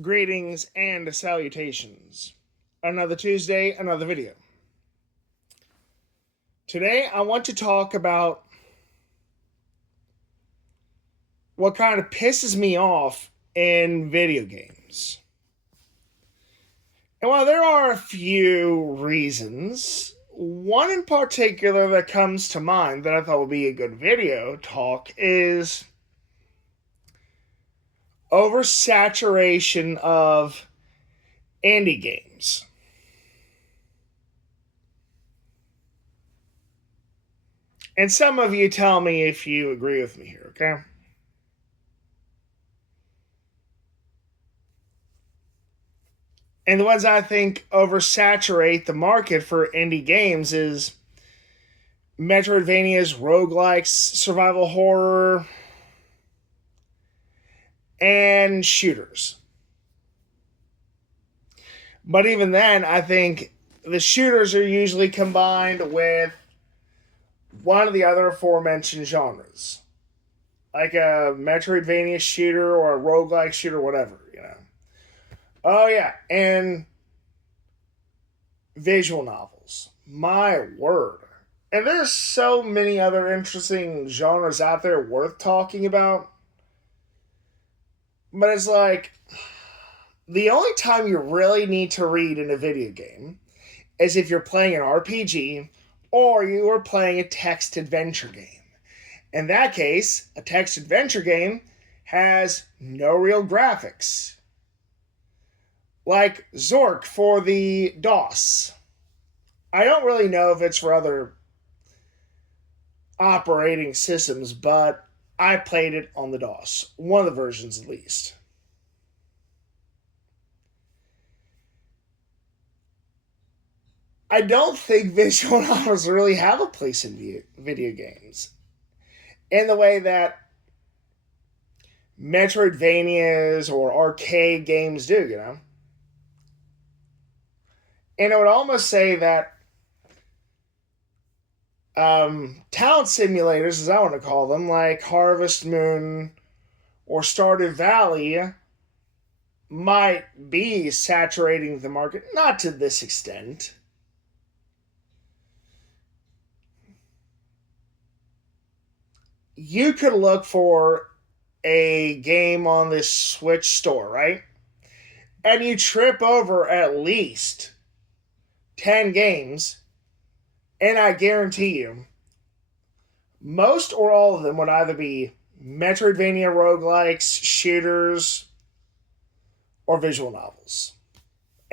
Greetings and salutations. Another Tuesday, another video. Today I want to talk about what kind of pisses me off in video games. And while there are a few reasons, one in particular that comes to mind that I thought would be a good video talk is oversaturation of indie games. And some of you tell me if you agree with me here, okay? And the ones I think oversaturate the market for indie games is Metroidvanias, roguelikes, survival horror, and shooters. But even then, I think the shooters are usually combined with one of the other aforementioned genres. Like a Metroidvania shooter or a roguelike shooter, whatever, you know. Oh, yeah, and visual novels. My word. And there's so many other interesting genres out there worth talking about. But it's like, the only time you really need to read in a video game is if you're playing an RPG or you are playing a text adventure game. In that case, a text adventure game has no real graphics. Like Zork for the DOS. I don't really know if it's for other operating systems, but I played it on the DOS. One of the versions, at least. I don't think visual novels really have a place in video games. In the way that Metroidvanias or arcade games do, you know? And I would almost say that talent simulators, as I want to call them, like Harvest Moon or Stardew Valley, might be saturating the market. Not to this extent. You could look for a game on this Switch store, right? And you trip over at least 10 games, and I guarantee you, most or all of them would either be Metroidvania roguelikes, shooters, or visual novels.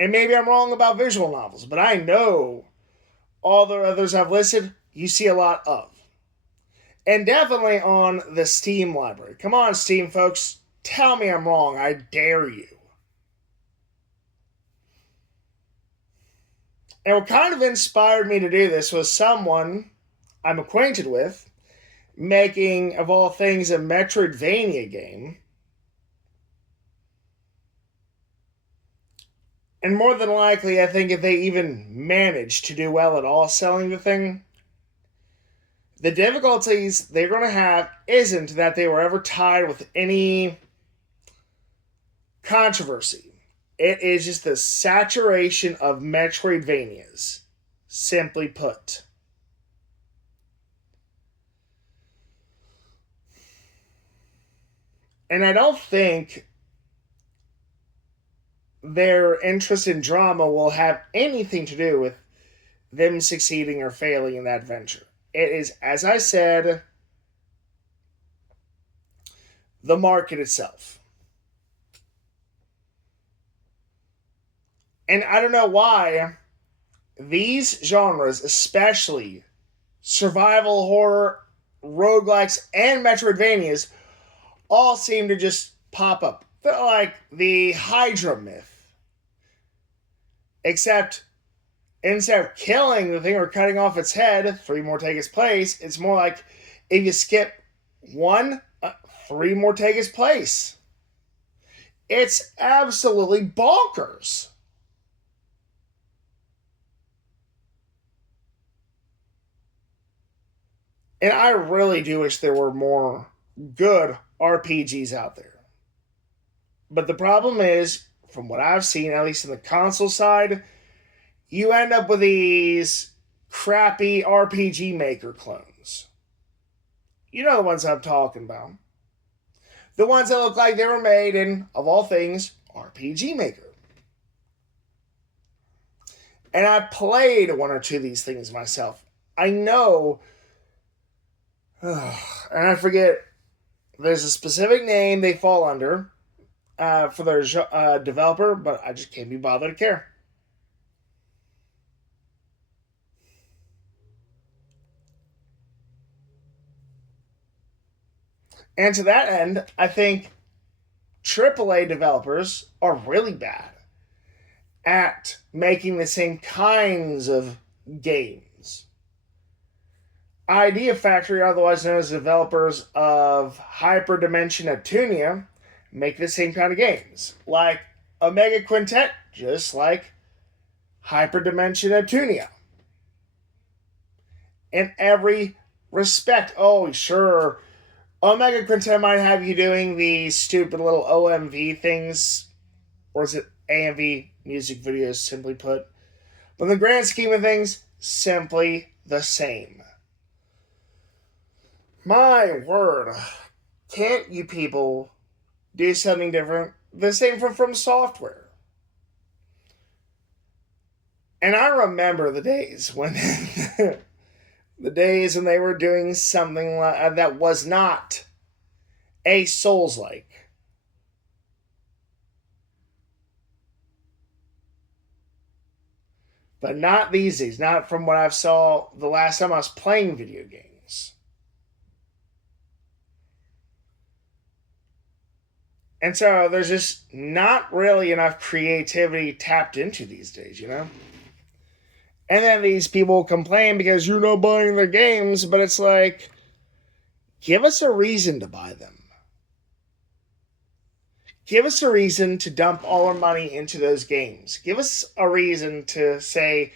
And maybe I'm wrong about visual novels, but I know all the others I've listed, you see a lot of. And definitely on the Steam library. Come on, Steam folks. Tell me I'm wrong. I dare you. And what kind of inspired me to do this was someone I'm acquainted with making, of all things, a Metroidvania game. And more than likely, I think if they even manage to do well at all selling the thing, the difficulties they're going to have isn't that they were ever tied with any controversy. It is just the saturation of Metroidvanias, simply put. And I don't think their interest in drama will have anything to do with them succeeding or failing in that venture. It is, as I said, the market itself. And I don't know why these genres, especially survival horror, roguelikes, and Metroidvanias, all seem to just pop up. They're like the Hydra myth. Except instead of killing the thing or cutting off its head, three more take its place, it's more like if you skip one, three more take its place. It's absolutely bonkers. And I really do wish there were more good RPGs out there. But the problem is, from what I've seen, at least in the console side, you end up with these crappy RPG Maker clones. You know the ones I'm talking about. The ones that look like they were made in, of all things, RPG Maker. And I played one or two of these things myself. I know, and I forget, there's a specific name they fall under for their developer, but I just can't be bothered to care. And to that end, I think AAA developers are really bad at making the same kinds of games. Idea Factory, otherwise known as developers of Hyperdimension Neptunia, make the same kind of games. Like Omega Quintet, just like Hyperdimension Neptunia. In every respect. Oh, sure, Omega Quintet might have you doing the stupid little OMV things, or is it AMV music videos, simply put. But in the grand scheme of things, simply the same. My word, can't you people do something different? The same from Software. And I remember the days when the days when they were doing something that was not a Souls-like. But not these days, not from what I saw the last time I was playing video games. And so there's just not really enough creativity tapped into these days, you know? And then these people complain because you're not buying their games, but it's like, give us a reason to buy them. Give us a reason to dump all our money into those games. Give us a reason to say,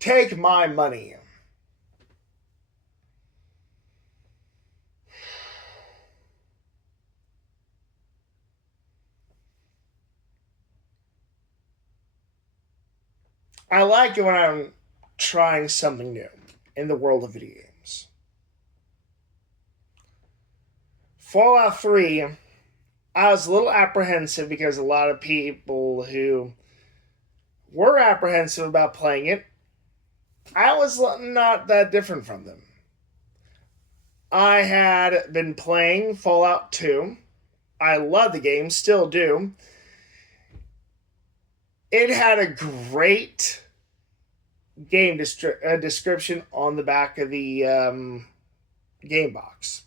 take my money. I like it when I'm trying something new in the world of video games. Fallout 3, I was a little apprehensive because a lot of people who were apprehensive about playing it, I was not that different from them. I had been playing Fallout 2. I love the game, still do. It had a great game description on the back of the game box.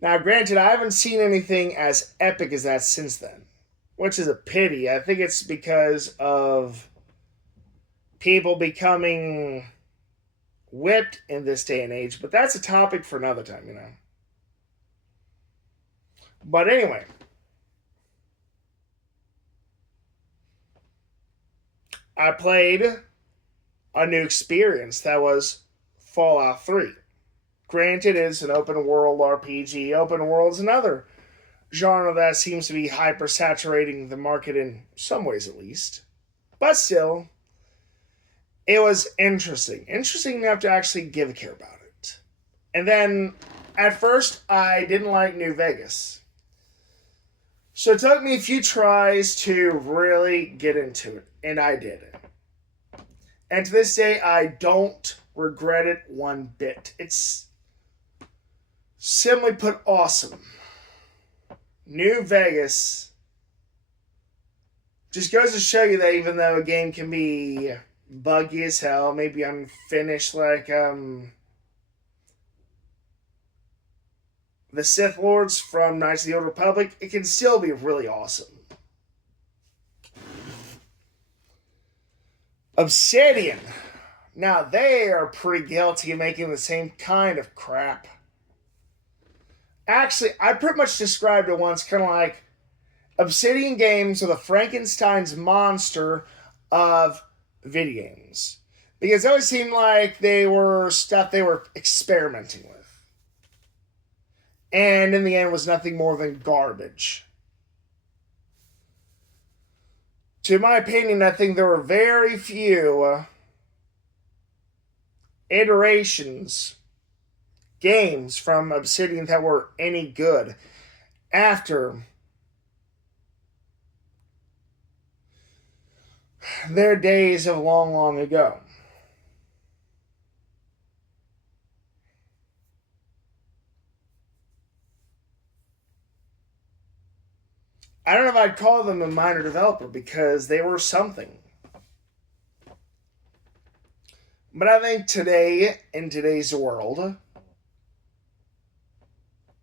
Now, granted, I haven't seen anything as epic as that since then, which is a pity. I think it's because of people becoming whipped in this day and age, but that's a topic for another time, you know. But anyway, I played a new experience that was Fallout 3. Granted, it's an open world RPG. Open world is another genre that seems to be hyper saturating the market in some ways, at least. But still, it was interesting. Interesting enough to actually give a care about it. And then, at first, I didn't like New Vegas. So it took me a few tries to really get into it, and I did. And to this day, I don't regret it one bit. It's simply put awesome. New Vegas just goes to show you that even though a game can be buggy as hell, maybe unfinished like the Sith Lords from Knights of the Old Republic, it can still be really awesome. Obsidian. Now, they are pretty guilty of making the same kind of crap. Actually, I pretty much described it once kind of like Obsidian games are the Frankenstein's monster of video games. Because it always seemed like they were stuff they were experimenting with. and in the end was nothing more than garbage. To my opinion, I think there were very few iterations, games from Obsidian that were any good after their days of long, long ago. I don't know if I'd call them a minor developer because they were something. But I think today, in today's world,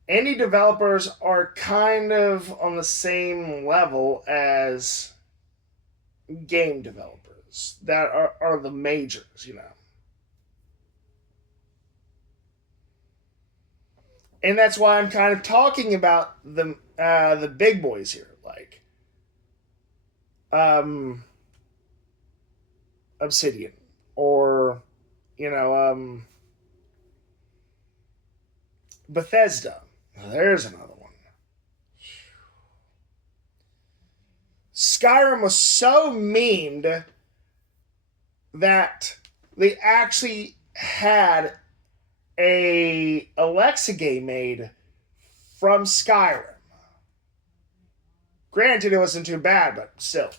indie developers are kind of on the same level as game developers that are the majors, you know. And that's why I'm kind of talking about the big boys here, like um, Obsidian or you know Bethesda. There's another one. Skyrim was so memed that they actually had a Alexa game made from Skyrim. Granted, it wasn't too bad, but still.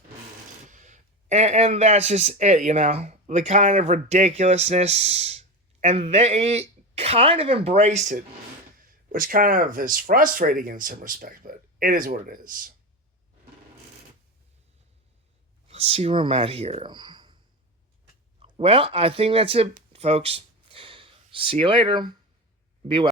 And that's just it, you know? The kind of ridiculousness. And they kind of embraced it, which kind of is frustrating in some respect, but it is what it is. Let's see where I'm at here. Well, I think that's it, folks. See you later. Be well.